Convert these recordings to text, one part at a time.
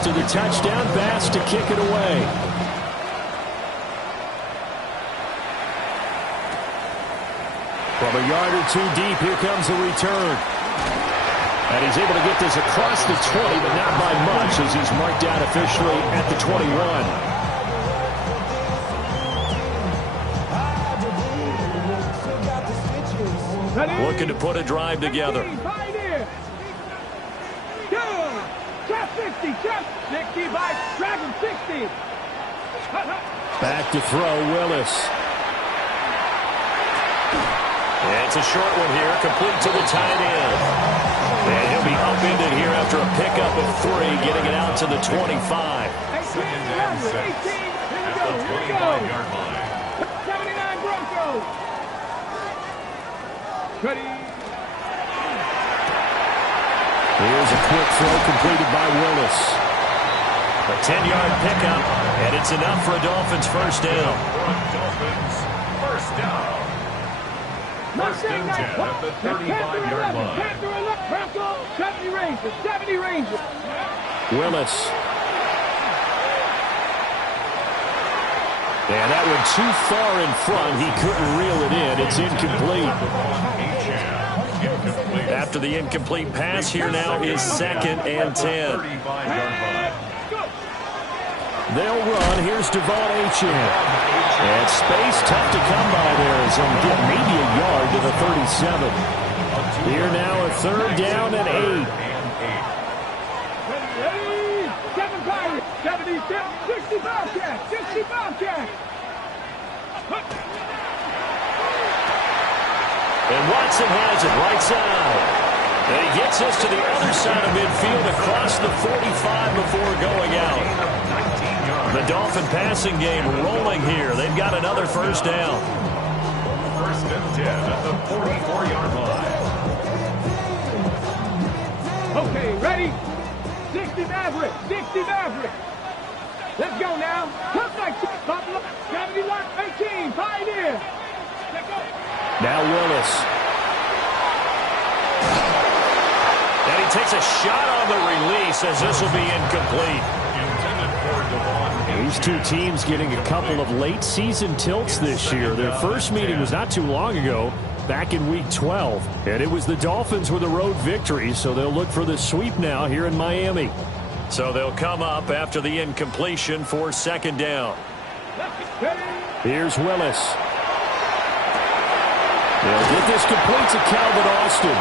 after the touchdown pass to kick it away. From a yard or two deep, here comes a return. And he's able to get this across the 20, but not by much as he's marked down officially at the 21. Looking to put a drive together. Back to throw, Willis. And it's a short one here, complete to the tight end. And he'll be upended here after a pickup of 3, getting it out to the 25. Second and 6 at the 25-yard line. 79 Broncos. Here's a quick throw completed by Willis. A 10-yard pickup, and it's enough for a Dolphins first down. Dolphins first down. First and 10 at the 35-yard line. 70 Rangers. Willis. And that one too far in front. He couldn't reel it in. It's incomplete. After the incomplete pass, here now is second and 10. They'll run. Here's Devon Achane. And space tough to come by there as he'll get maybe a yard to the 37. Here now a third down and 8. 7 Pirates, 60 Bobcats, 60 Bobcats. And Watson has it right side. And he gets us to the other side of midfield across the 45 before going out. The Dolphin passing game rolling here. They've got another first down. First and 10 at the 44-yard line. Okay, ready? 60 Maverick, 60 Maverick. Let's go now. Come back, Buffalo. 71-18, Pioneer. Let's go. Now Willis. And he takes a shot on the release as this will be incomplete. Intended for Devon. These two teams getting a couple of late season tilts this year. Their first meeting was not too long ago, back in week 12. And it was the Dolphins with a road victory, so they'll look for the sweep now here in Miami. So they'll come up after the incompletion for second down. Here's Willis. They'll get this complete to Calvin Austin.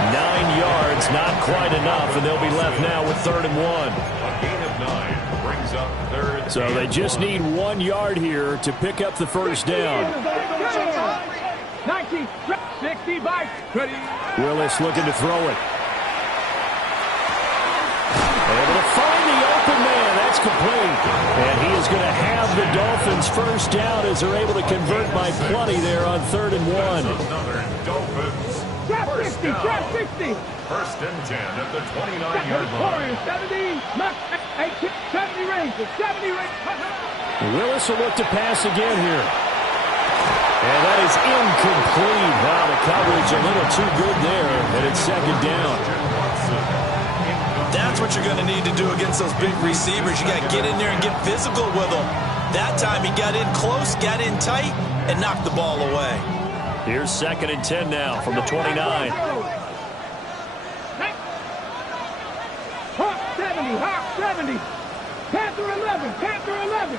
9 yards, not quite enough, and they'll be left now with 3rd and 1. A gain of 9 brings up 3rd. So they just need 1 yard here to pick up the first down. 19, 60 by Willis looking to throw it. Able to find the open man. That's complete. And he is going to have the Dolphins first down as they're able to convert by plenty there on 3rd and 1. Another Dolphins. First down. 60. First and 10 at the 29-yard line. 70 Rangers, 70 Rangers. Willis will look to pass again here. And that is incomplete. Wow, the coverage a little too good there, and it's second down. That's what you're going to need to do against those big receivers. You got to get in there and get physical with them. That time he got in close, got in tight, and knocked the ball away. Here's second and 10 now from the 29. 70, 70. Panther 11, Panther 11.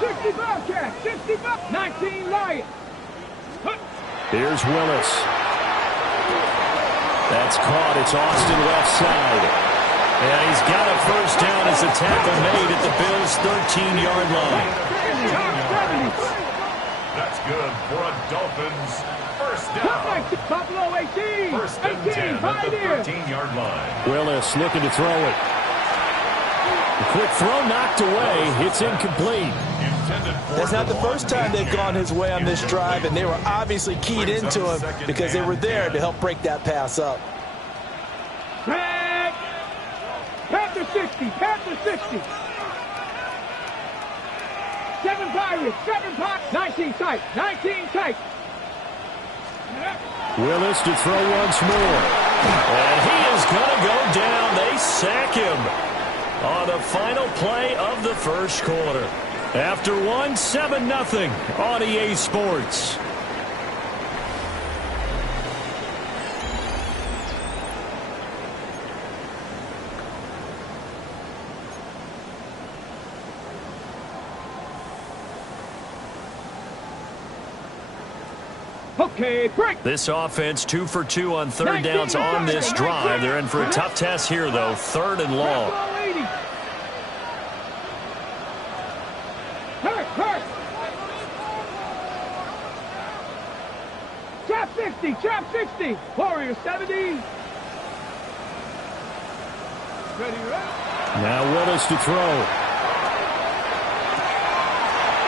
60 Bobcats, 60 Bobcats. 19 Lions. Here's Willis. That's caught. It's Austin left side. And he's got a first down as a tackle made at the Bills' 13-yard line. That's good for a Dolphins first down. Buffalo 18. First and 10 at the 13-yard line. Willis looking to throw it. The quick throw knocked away. It's incomplete. That's not the first time they've gone his way on this drive, and they were obviously keyed into him because they were there to help break that pass up. Panther 60, Panther 60. 7 Pirates, 7 Pirates. 19 tight, 19 tight. Willis to throw once more. And he is going to go down. They sack him. on the final play of the first quarter. After one, 7-0 on EA Sports. Okay, break. This offense 2 for 2 on third downs on this drive. They're in for a tough test here, though. 3rd and long. Trap 60, trap 60. Warrior 70. Ready, ready. Now Willis to throw.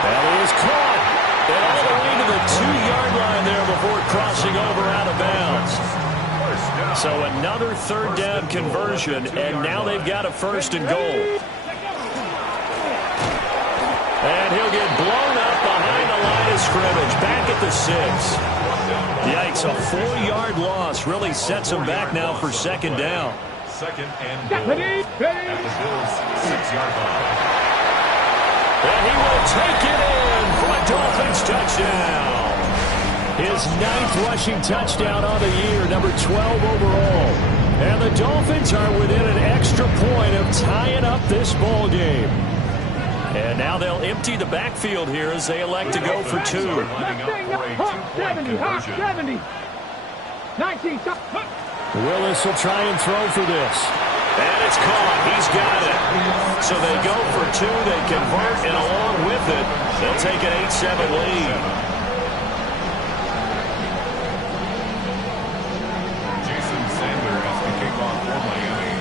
That is caught. And all the way to the 2-yard line there before crossing over out of bounds. So another 3rd down conversion, and now they've got a 1st and goal. And he'll get blown up behind the line of scrimmage, back at the 6. Yikes, a 4-yard loss really sets him back now for 2nd down. 2nd and goal at the Bills' 6-yard line. And he will take it in for a Dolphins touchdown. His 9th rushing touchdown on the year, number 12 overall. And the Dolphins are within an extra point of tying up this ball game. And now they'll empty the backfield here as they elect to go for 2. 70. 19. Willis will try and throw for this. And it's caught. He's got it. So they go for 2. They convert, and along with it, they'll take an 8-7 lead. Jason Sandler has the kickoff for Miami.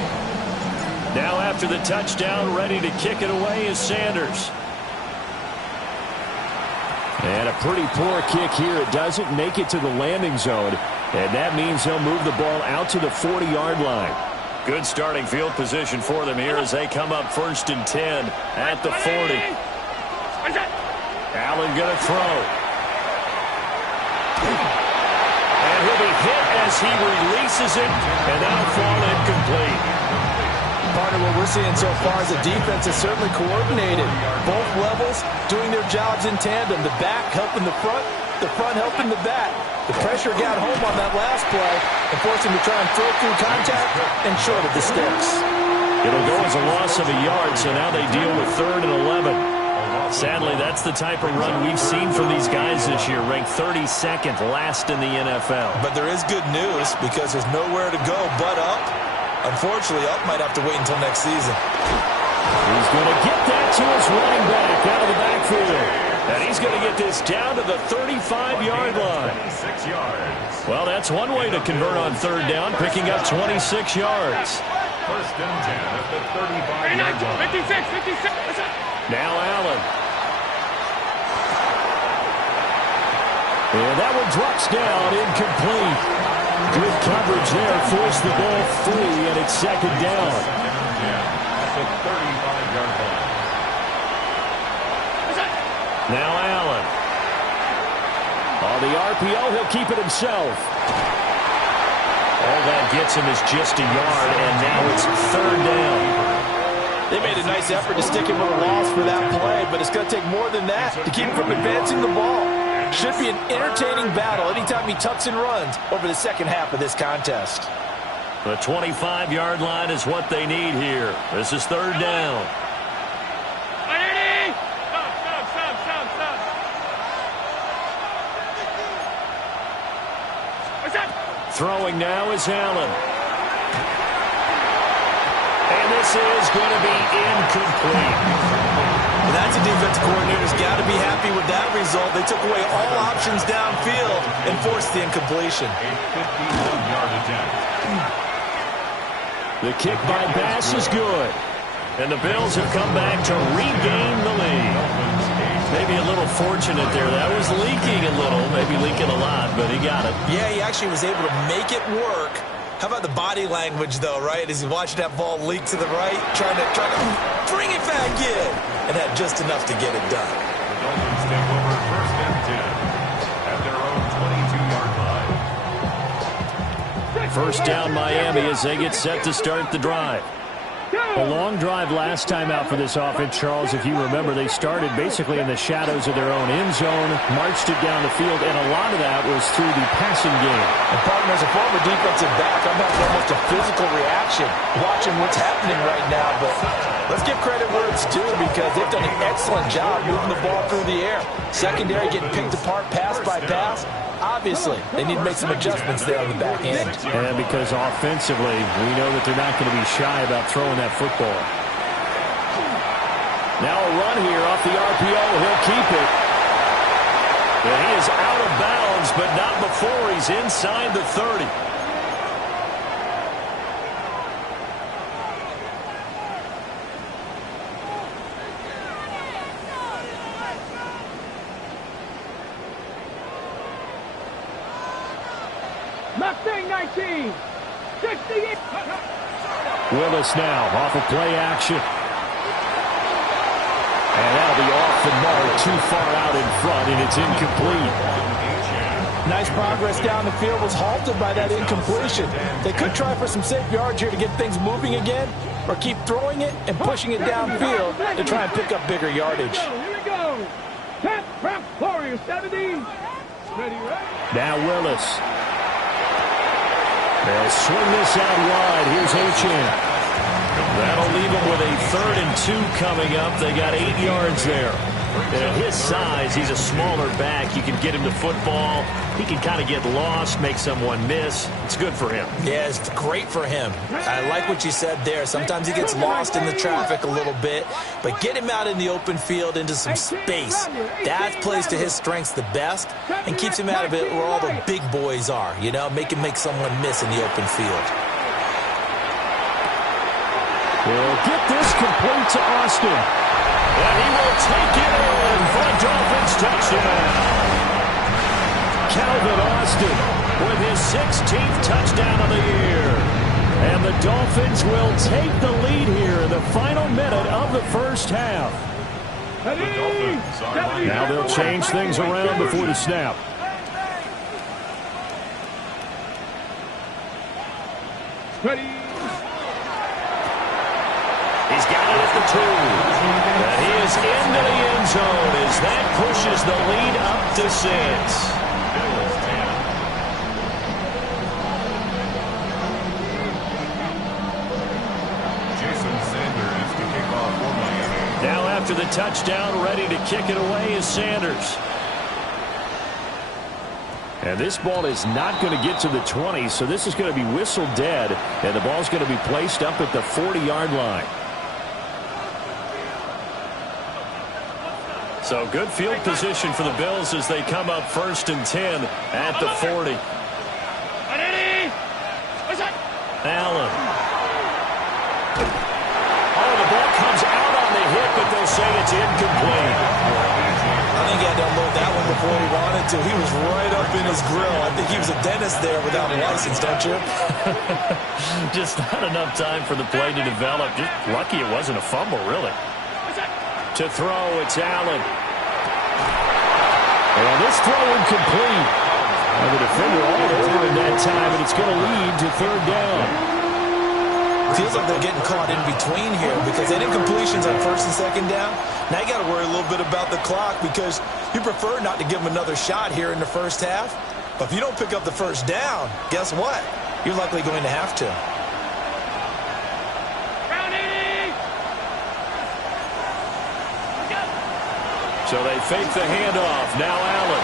Now after the touchdown, ready to kick it away is Sanders. And a pretty poor kick here. It doesn't make it to the landing zone. And that means he'll move the ball out to the 40-yard line. Good starting field position for them here as they come up 1st and 10 at the 40. Allen going to throw. And he'll be hit as he releases it, and that'll fall incomplete. Partner, what we're seeing so far is the defense is certainly coordinated. Both levels doing their jobs in tandem. The back helping the front helping the back. The pressure got home on that last play and forced him to try and throw through contact and short of the sticks. It'll go as a loss of a yard, so now they deal with 3rd and 11. Sadly, that's the type of run we've seen from these guys this year, ranked 32nd last in the NFL. But there is good news because there's nowhere to go but up. Unfortunately, up might have to wait until next season. He's going to get that to his running back out of the backfield. And he's going to get this down to the 35-yard line. 26 yards. Well, that's one way to convert on 3rd down, picking up 26 yards. 1st and 10 at the 35-yard line. 56. Now Allen. And that one drops down, incomplete. Good coverage there, forced the ball free, and it's 2nd down. 2nd and 10 at the 35-yard line. Now Allen. On the RPO, he'll keep it himself. All that gets him is just a yard, and now it's 3rd down. They made a nice effort to stick him with a loss for that play, but it's going to take more than that to keep him from advancing the ball. Should be an entertaining battle anytime he tucks and runs over the 2nd half of this contest. The 25-yard line is what they need here. This is 3rd down. Throwing now is Allen. And this is going to be incomplete. Well, that's a defensive coordinator's got to be happy with that result. They took away all options downfield and forced the incompletion. A 51-yard attempt. The kick by Bass is good. And the Bills have come back to regain the lead. Maybe a little fortunate there. That was leaking a little, maybe leaking a lot, but he got it. Yeah, he actually was able to make it work. How about the body language, though, right? As he watched that ball leak to the right, trying to bring it back in, and had just enough to get it done. The Dolphins take over 1st and 10 at their own 22-yard line. 1st down Miami as they get set to start the drive. 2. A long drive last time out for this offense, Charles. If you remember, they started basically in the shadows of their own end zone, marched it down the field, and a lot of that was through the passing game. And partner, as a former defensive back, I'm having almost a physical reaction watching what's happening right now. But let's give credit where it's due because they've done an excellent job moving the ball through the air. Secondary getting picked apart pass by pass. Obviously, they need to make some adjustments there on the back end. And because offensively, we know that they're not going to be shy about throwing that football. Now a run here off the RPO. He'll keep it. And he is out of bounds, but not before he's inside the 30. Mustang 19. 68. Willis now off of play action. And that'll be off the mark, too far out in front, and it's incomplete. Nice progress down the field was halted by that incompletion. They could try for some safe yards here to get things moving again, or keep throwing it and pushing it downfield to try and pick up bigger yardage. Here we go. Tap, prep, Warrior 70. Ready, right? Now Willis. They'll swing this out wide. Here's Achane. That'll leave them with a 3rd and 2 coming up. They got 8 yards there. And at his size, he's a smaller back. You can get him to football. He can kind of get lost, make someone miss. It's good for him. Yeah, it's great for him. I like what you said there. Sometimes he gets lost in the traffic a little bit, but get him out in the open field into some space. That plays to his strengths the best and keeps him out of it where all the big boys are, you know, make him make someone miss in the open field. He'll get this complete to Austin. And he will take it in for a Dolphins touchdown. Calvin Austin with his 16th touchdown of the year. And the Dolphins will take the lead here in the final minute of the first half. Now they'll change things around before the snap. Ready. He's got it at the 2. And he is into the end zone as that pushes the lead up to 6. Now after the touchdown, ready to kick it away is Sanders. And this ball is not going to get to the 20, so this is going to be whistled dead, and the ball's going to be placed up at the 40-yard line. So good field position for the Bills as they come up 1st and 10 at the 40. Allen. Oh, the ball comes out on the hit, but they'll say it's incomplete. I think he had to unload that one before he wanted to. He was right up in his grill. I think he was a dentist there without a license, don't you? Just not enough time for the play to develop. Just lucky it wasn't a fumble, really. To throw, it's Allen. Well, this throw incomplete. And the defender all over in that time, and it's going to lead to 3rd down. Feels like they're getting caught in between here because they did completions on 1st and 2nd down. Now you got to worry a little bit about the clock because you prefer not to give them another shot here in the first half. But if you don't pick up the 1st down, guess what? You're likely going to have to. So they fake the handoff. Now Allen.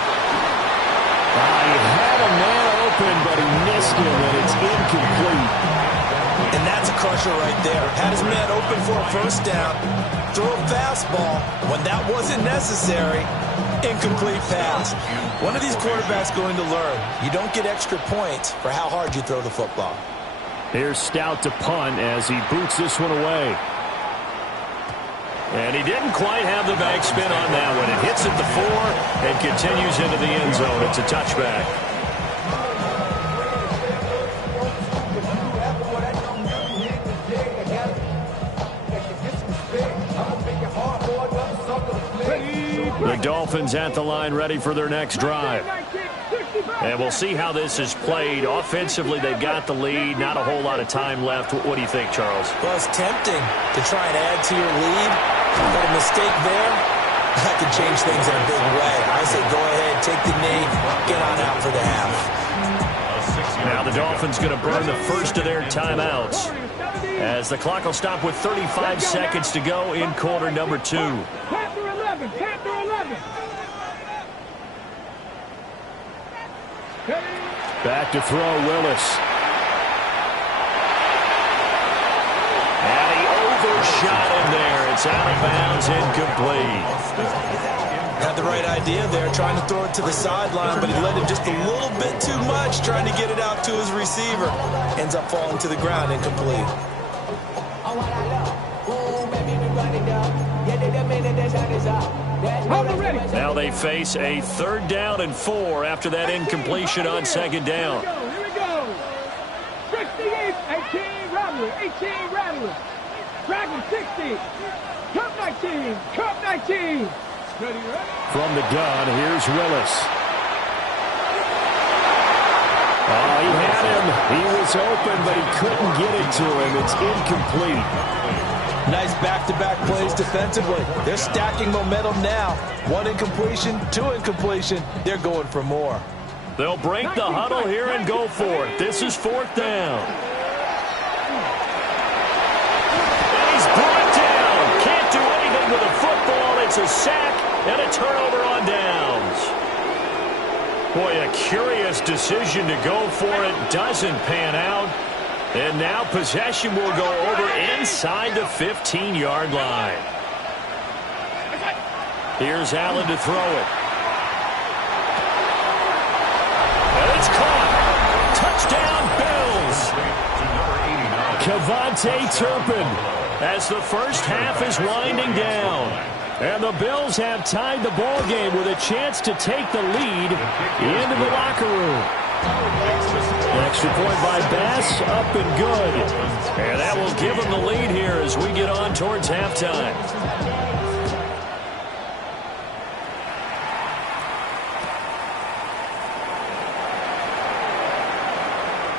He had a man open, but he missed him, and it's incomplete. And that's a crusher right there. Had his man open for a 1st down. Throw a fastball when that wasn't necessary. Incomplete pass. One of these quarterbacks going to learn. You don't get extra points for how hard you throw the football. Here's Stout to punt as he boots this one away. And he didn't quite have the backspin on that one. It hits at the 4 and continues into the end zone. It's a touchback. The Dolphins at the line ready for their next drive. And we'll see how this is played. Offensively, they've got the lead. Not a whole lot of time left. What do you think, Charles? Well, it's tempting to try and add to your lead. But a mistake there, that could change things in a big way. I say go ahead, take the knee, get on out for the half. Now the Dolphins going to burn the first of their timeouts as the clock will stop with 35 seconds to go in quarter number 2. Panther 11, Panther 11. Back to throw, Willis. And he overshot him there. It's out of bounds, incomplete. Had the right idea there, trying to throw it to the sideline, but he led him just a little bit too much, trying to get it out to his receiver. Ends up falling to the ground, incomplete. Now they face a 3rd down and 4 after that incompletion on 2nd down. Here we go. 68, 18, Rattler, 18, Rattler. Dragon 60. Cup 19, Cup 19. Ready, ready. From the gun, here's Willis. Oh, he had him. He was open, but he couldn't get it to him. It's incomplete. Nice back-to-back plays defensively. They're stacking momentum now. 1 incompletion, 2 incompletion. They're going for more. They'll break the huddle here and go for it. This is 4th down. And he's brought down. Can't do anything with a football. It's a sack and a turnover on downs. Boy, a curious decision to go for it. Doesn't pan out. And now possession will go over inside the 15-yard line. Here's Allen to throw it. And it's caught. Touchdown, Bills. Kevontae Turpin as the first half is winding down. And the Bills have tied the ball game with a chance to take the lead into the locker room. Extra point by Bass, up and good. And that will give them the lead here as we get on towards halftime.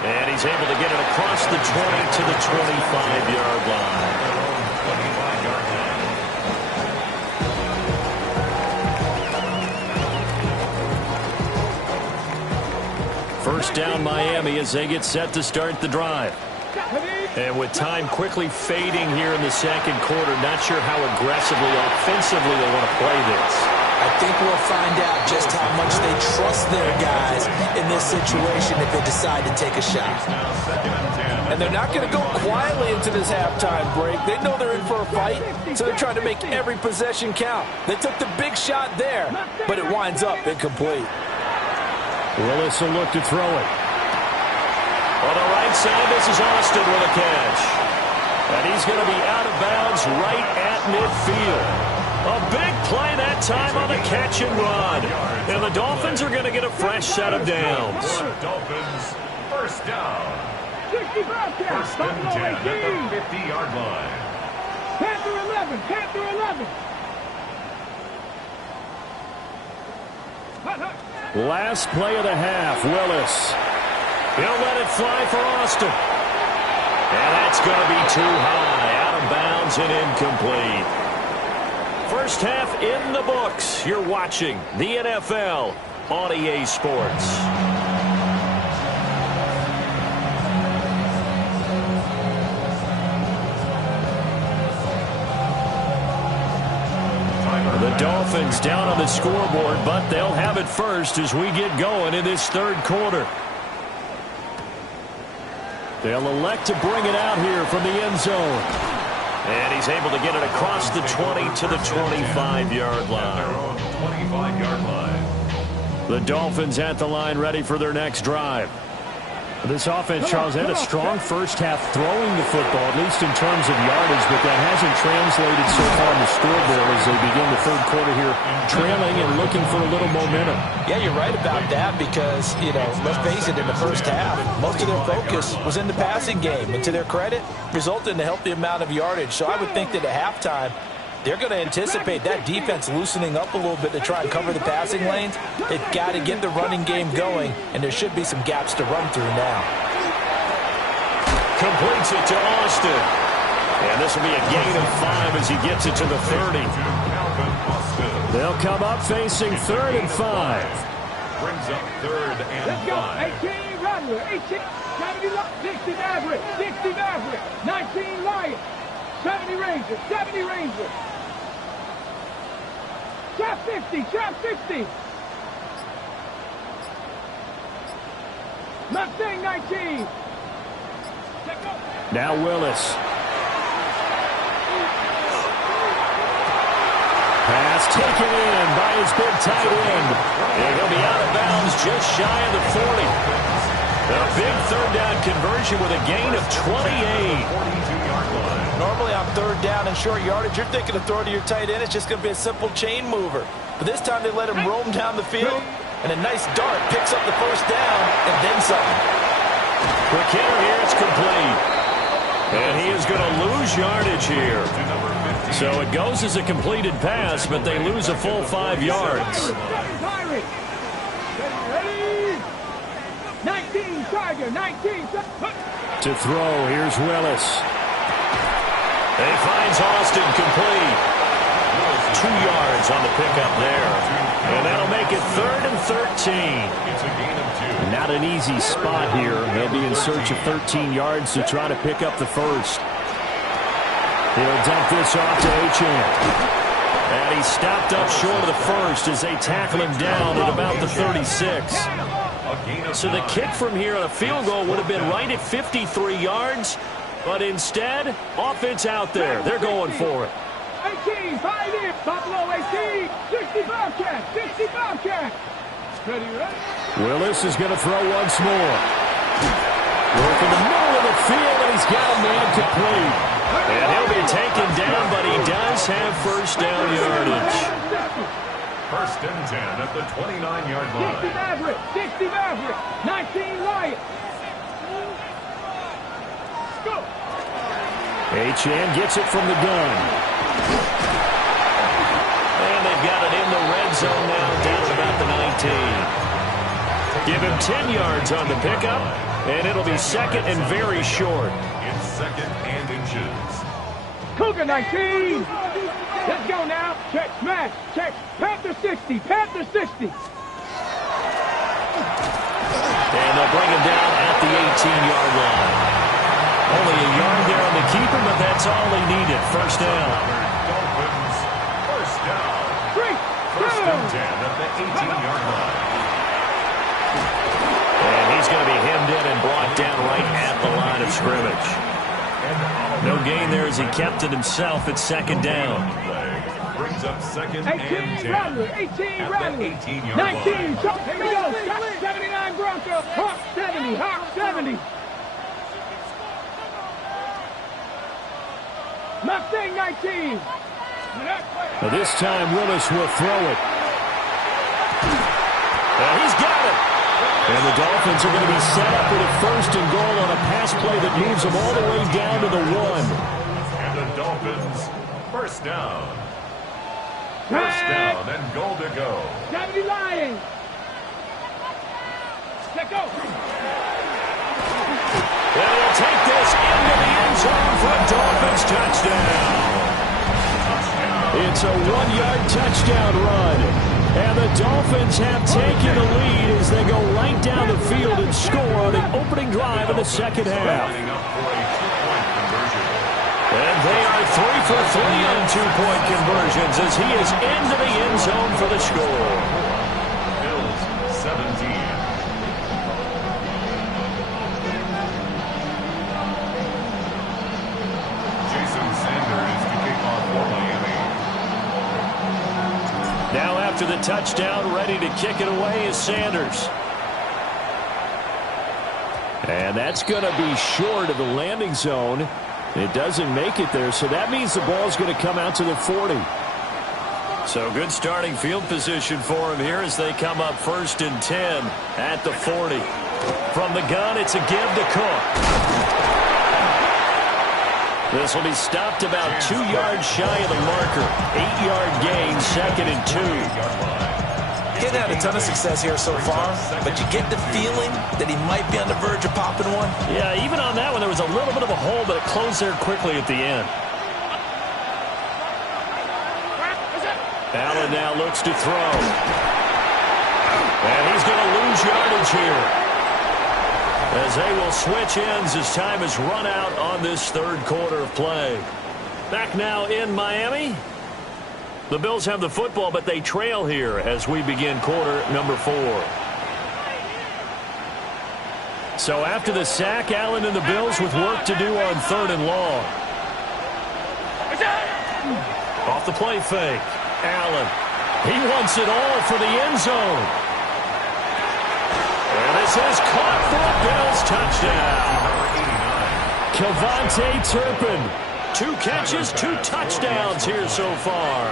And he's able to get it across the 20 to the 25-yard line. First down Miami as they get set to start the drive. And with time quickly fading here in the 2nd quarter, not sure how aggressively, offensively they want to play this. I think we'll find out just how much they trust their guys in this situation if they decide to take a shot. And they're not going to go quietly into this halftime break. They know they're in for a fight, so they're trying to make every possession count. They took the big shot there, but it winds up incomplete. Willis will look to throw it. On the right side, this is Austin with a catch. And he's going to be out of bounds right at midfield. A big play that time on the catch and run. And the Dolphins are going to get a fresh set of downs. Dolphins, first down. 65 count. First and 10 at the 50-yard line. Panther 11, Panther 11. Hut, hut. Last play of the half, Willis. He'll let it fly for Austin. And that's going to be too high. Out of bounds and incomplete. First half in the books. You're watching the NFL on EA Sports. The Dolphins down on the scoreboard, but they'll have it first as we get going in this 3rd quarter. They'll elect to bring it out here from the end zone. And he's able to get it across the 20 to the 25-yard line. 25-yard line. The Dolphins at the line ready for their next drive. This offense, Charles, had a strong first half throwing the football, at least in terms of yardage, but that hasn't translated so far on the scoreboard as they begin the 3rd quarter here, trailing and looking for a little momentum. Yeah, you're right about that because, let's face it, in the first half, most of their focus was in the passing game. And to their credit, resulted in a healthy amount of yardage. So I would think that at halftime, They're going to anticipate that defense loosening up a little bit to try and cover the passing lanes. They've got to get the running game going, and there should be some gaps to run through now. Completes it to Austin. And this will be a gain of 5 as he gets it to the 30. They'll come up facing 3rd and 5. Brings up 3rd and 5. Let's go. 18 Rattler. 18. 60 Maverick. 60 Maverick. 19 Lion. 70 Ranger. 70 Ranger. Trap 50. Trap 50. Mustang 19. Now Willis. Pass taken in by his big tight end. And he'll be out of bounds just shy of the 40. A big 3rd down conversion with a gain of 28. Normally on 3rd down and short yardage, you're thinking of throwing to your tight end. It's just going to be a simple chain mover. But this time they let him roam down the field, and a nice dart picks up the 1st down and then some. Quick hitter here, it's complete. And he is going to lose yardage here. So it goes as a completed pass, but they lose a full 5 yards. Ready? 19 Tiger. 19. To throw, here's Willis. And he finds Austin complete. 2 yards on the pickup there. And that'll make it 3rd and 13. It's a gain of 2. Not an easy spot here. They'll be in search of 13 yards to try to pick up the 1st. He'll dump this off to Achane. And he stopped up short of the 1st as they tackle him down at about the 36. So the kick from here on a field goal would have been right at 53 yards. But instead, offense out there. They're going for it. 18, 5 in. Buffalo 18. 60 Bobcat. 60 Bobcat. Ready, ready? Willis is going to throw once more. Work in the middle of the field, and he's got a man complete. And he'll be taken down, but he does have 1st down yardage. 1st and 10 at the 29-yard 60 line. Maverick. 60 Maverick. 19 Lion. Go. Achane gets it from the gun. And they've got it in the red zone now, down at about the 19. Give him 10 yards on the pickup, and it'll be 2nd and very short. It's 2nd and inches. Cougar 19. Let's go now. Check, smash, check. Panther 60. Panther 60. And they'll bring him down at the 18-yard line. Only a yard there on the keeper, but that's all they needed. 1st down. Dolphins, 1st down. 1st and 10 at the 18-yard line. And he's going to be hemmed in and brought down right at the line of scrimmage. No gain there as he kept it himself at 2nd down. Brings up 2nd 18 and 10. Rattler. 18 Rattler. 18-yard 19. line. Here we go. 79 Broncos. Hawk 70. Hawk 70. Mustang 19. Now this time Willis will throw it. And he's got it. And the Dolphins are going to be set up with a 1st and goal on a pass play that moves them all the way down to the 1. And the Dolphins, 1st down. 1st down and goal to go. 70 Lions. Let's go. And he'll take this into the end zone for a Dolphins touchdown. It's a 1-yard touchdown run. And the Dolphins have taken the lead as they go right down the field and score on the opening drive of the 2nd half. Lining up for a 2-point conversion. And they are 3 for 3 on 2-point conversions as he is into the end zone for the score. Bills 17. Jason Sanders to kick off for Miami. Now after the touchdown, ready to kick it away is Sanders. And that's going to be short of the landing zone. It doesn't make it there, so that means the ball's going to come out to the 40. So good starting field position for him here as they come up 1st and 10 at the 40. From the gun, it's a give to Cook. This will be stopped about 2 yards shy of the marker. 8-yard gain, 2nd and 2. He hasn't had a ton of success here so far, but you get the feeling that he might be on the verge of popping one. Yeah, even on that one, there was a little bit of a hole, but it closed there quickly at the end. Allen now looks to throw. And he's going to lose yardage here, as they will switch ends as time is run out on this 3rd quarter of play. Back now in Miami. The Bills have the football, but they trail here as we begin quarter number 4. So after the sack, Allen and the Bills with work to do on 3rd and long. Off the play fake. Allen. He wants it all for the end zone. And this is caught for a Bills touchdown. Kevontae Turpin. 2 catches, 2 touchdowns here so far.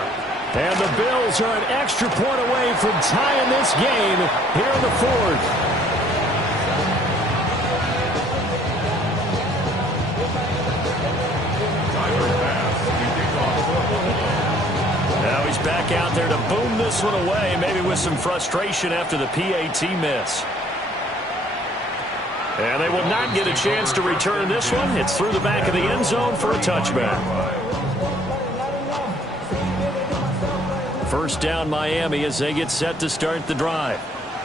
And the Bills are an extra point away from tying this game here in the 4th. Now he's back out there to boom this one away, maybe with some frustration after the PAT miss. And they will not get a chance to return this one. It's through the back of the end zone for a touchback. First down Miami as they get set to start the drive.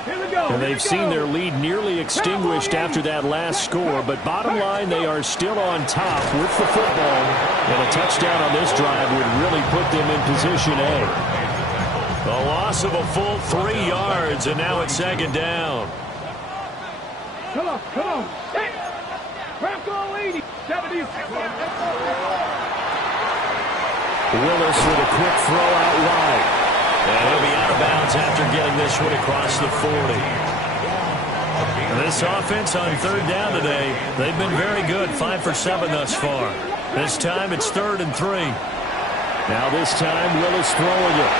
And they've seen their lead nearly extinguished after that last score, but bottom line, they are still on top with the football, and a touchdown on this drive would really put them in position A. A loss of a full 3 yards, and now it's 2nd down. Come on, come on. Hey, Bronco 80, 70. Willis with a quick throw out wide. And he'll be out of bounds after getting this one across the 40. And this offense on 3rd down today, they've been very good, 5 for 7 thus far. This time it's 3rd and 3. Now this time Willis throwing it.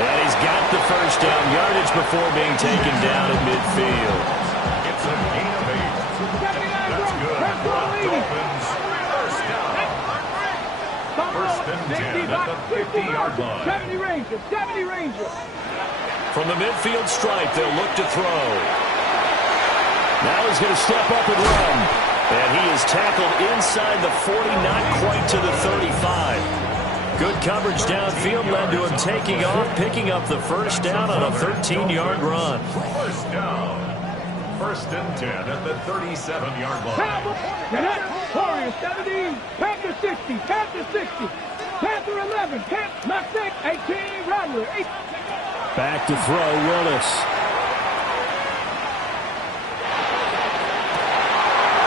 And he's got the first down yardage before being taken down at midfield. It's a gain of 8. That's good. Dolphins, first down. First and 10 at the 50-yard line. 70 Rangers, 70 Rangers. From the midfield stripe, they'll look to throw. Now he's going to step up and run. And he is tackled inside the 40, not quite to the 35. Good coverage downfield led to him taking off, picking up the first down on a 13-yard run. First down. First and 10 at the 37-yard line. Warriors 17, Panther 60, Panther 60, Panther 11, Panther 18, Rattler 8. Back to throw, Willis.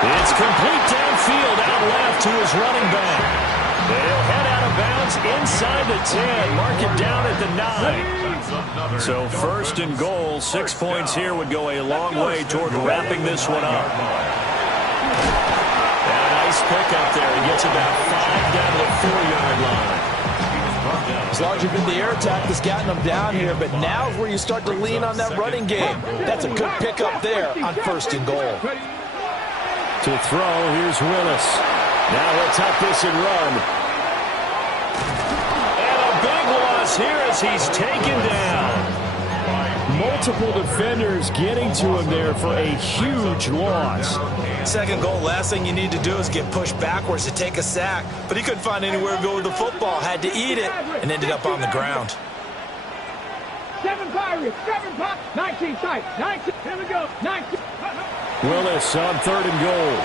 It's complete downfield, out left to his running back. They'll head out of bounds inside the 10, mark it down at the 9. So 1st and goal, 6 points here would go a long way toward wrapping this one up. And a nice pickup there. He gets about 5 down to the 4-yard line. It's largely been the air attack that's gotten them down here, but now is where you start to lean on that running game. That's a good pickup there on 1st and goal. To throw, here's Willis. Now he'll tuck this and run. And a big loss here as he's taken down. Multiple defenders getting to him there for a huge loss. 2nd goal, last thing you need to do is get pushed backwards to take a sack, but he couldn't find anywhere to go with the football, had to eat it, and ended up on the ground. 7 Pirates, 7 Pirates, 19 tight, 19, here we go, 19. Willis on 3rd and goal.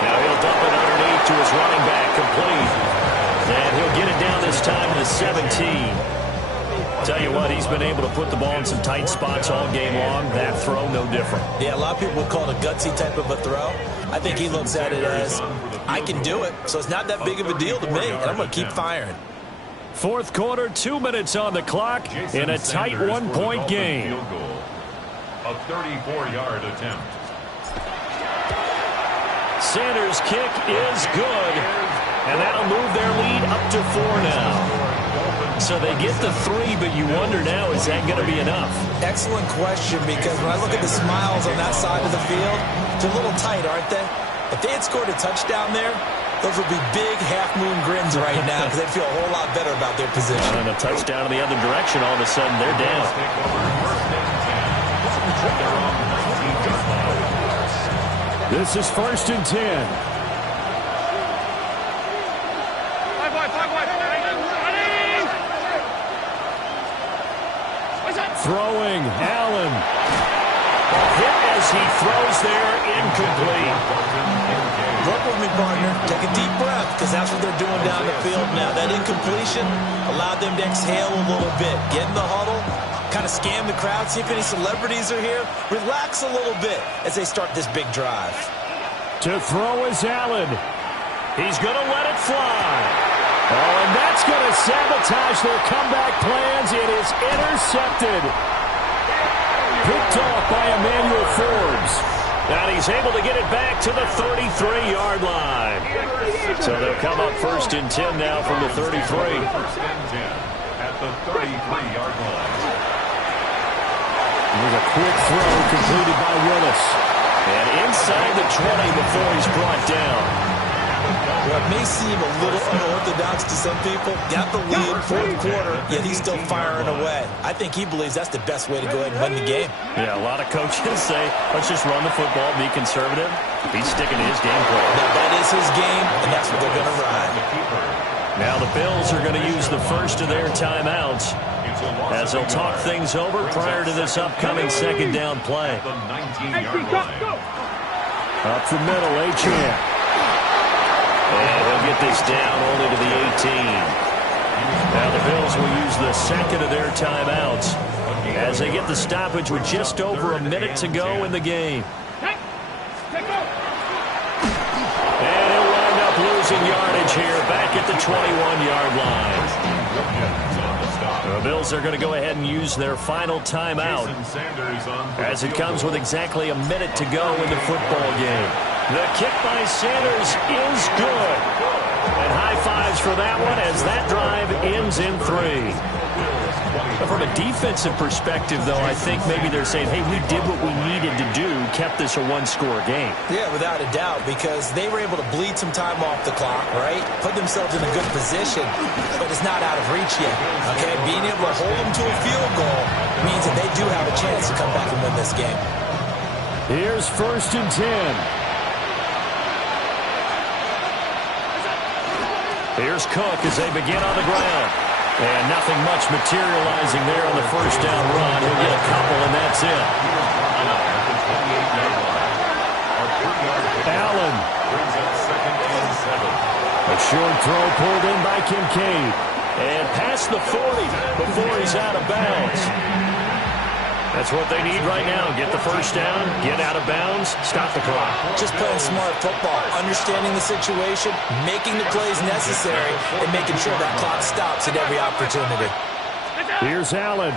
Now he'll dump it underneath to his running back, complete. And he'll get it down this time to the 17. Tell you what, he's been able to put the ball in some tight spots all game long. That throw, no different. Yeah, a lot of people would call it a gutsy type of a throw. I think he looks at it as, I can do it, so it's not that big of a deal to me, and I'm going to keep firing. 4th quarter, 2 minutes on the clock in a tight 1-point game. A 34-yard attempt. Sanders' kick is good, and that'll move their lead up to 4 now. So they get the 3, but you wonder now, is that going to be enough? Excellent question, because when I look at the smiles on that side of the field, they're a little tight, aren't they? If they had scored a touchdown there, those would be big half-moon grins right now because they'd feel a whole lot better about their position. And a touchdown in the other direction, all of a sudden they're down. This is 1st and 10. Throwing, Allen. Hit as he throws there, incomplete. Work with me, partner. Take a deep breath, because that's what they're doing down the field now. That incompletion allowed them to exhale a little bit. Get in the huddle, kind of scan the crowd, see if any celebrities are here. Relax a little bit as they start this big drive. To throw is Allen. He's going to let it fly. Oh, and that's going to sabotage their comeback plans. It is intercepted. Picked off by Emmanuel Forbes. And he's able to get it back to the 33-yard line. So they'll come up 1st and 10 now from the 33. 1st and 10 at the 33-yard line. Here's a quick throw completed by Willis. And inside the 20 before he's brought down. Well, it may seem a little unorthodox to some people. Got the lead, 4th quarter, yet he's still firing away. I think he believes that's the best way to go ahead and win the game. Yeah, a lot of coaches say, let's just run the football, be conservative. He's sticking to his game plan. Now, that is his game, and that's what they're going to ride. Now the Bills are going to use the first of their timeouts as they'll talk things over prior to this upcoming 2nd down play. Up the middle, Achane. And he'll get this down only to the 18. Now the Bills will use the 2nd of their timeouts as they get the stoppage with just over a minute to go in the game. And he'll wind up losing yardage here back at the 21-yard line. The Bills are going to go ahead and use their final timeout as it comes with exactly a minute to go in the football game. The kick by Sanders is good. And high fives for that one as that drive ends in 3. From a defensive perspective, though, I think maybe they're saying, hey, we did what we needed to do, kept this a 1-score game. Yeah, without a doubt, because they were able to bleed some time off the clock, right? Put themselves in a good position, but it's not out of reach yet, okay? Being able to hold them to a field goal means that they do have a chance to come back and win this game. Here's 1st and 10. Here's Cook as they begin on the ground. And nothing much materializing there on the 1st down run. He'll get a couple, and that's it. Allen. A short throw pulled in by Kincaid. And past the 40 before he's out of bounds. That's what they need right now. Get the 1st down, get out of bounds, stop the clock. Just playing smart football, understanding the situation, making the plays necessary, and making sure that clock stops at every opportunity. Here's Allen.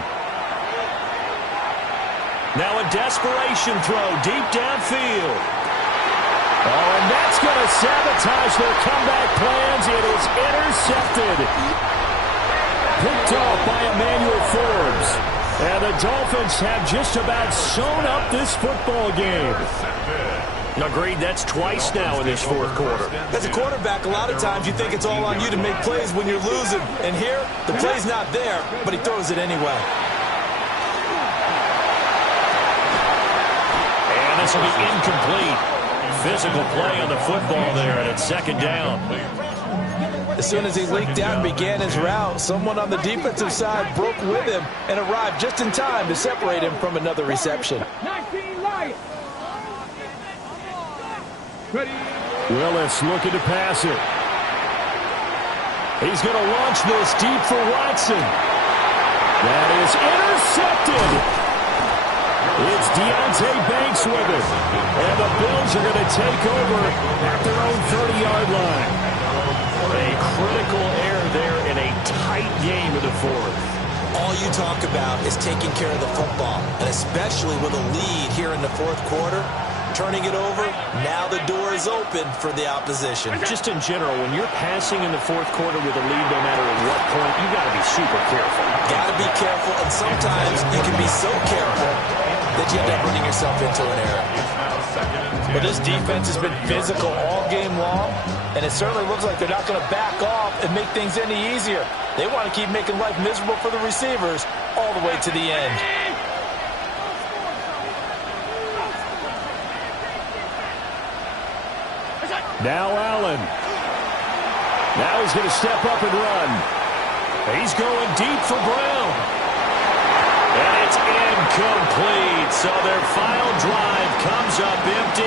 Now a desperation throw deep downfield. Oh, and that's going to sabotage their comeback plans. It is intercepted. Picked off by Emmanuel Forbes. And the Dolphins have just about sewn up this football game. Agreed, that's twice now in this 4th quarter. As a quarterback, a lot of times you think it's all on you to make plays when you're losing. And here, the play's not there, but he throws it anyway. And this will be incomplete. Physical play on the football there, and it's 2nd down. As soon as he leaked out and began his route, someone on the defensive side broke with him and arrived just in time to separate him from another reception. Willis looking to pass it. He's going to launch this deep for Watson. That is intercepted. It's Deontay Banks with it. And the Bills are going to take over at their own 30-yard line. A critical error there in a tight game of the 4th. All you talk about is taking care of the football, and especially with a lead here in the 4th quarter, turning it over. Now the door is open for the opposition. Just in general, when you're passing in the fourth quarter with a lead, no matter at what point, you got to be super careful. Got to be careful, and sometimes you can be so careful that you end up running yourself into an error. But this defense has been physical all game long, and it certainly looks like they're not going to back off and make things any easier. They want to keep making life miserable for the receivers all the way to the end. Now Allen. Now he's going to step up and run. He's going deep for Brown. And it's incomplete. So their final drive comes up empty.